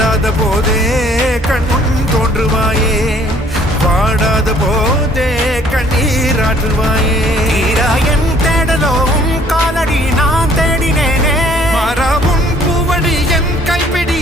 பாடாத போதே கண்முன் தோன்றுவாயே, பாடாத போதே கண்ணீராற்றுவாயே. என் தேடலும் காலடி நான் தேடினேனே, மாறாவும் பூவடி என் கைப்பிடி